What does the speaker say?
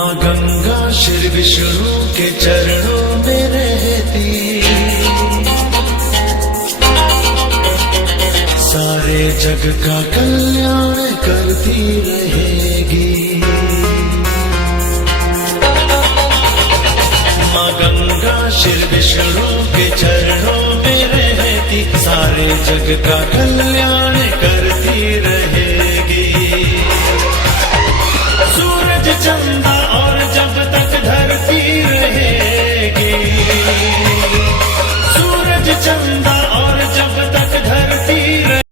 माँ गंगा श्री विष्णु के चरणों में रहती, सारे जग का कल्याण करती रहेगी। माँ गंगा श्री विष्णु के चरणों में रहती, सारे जग का कल्याण करती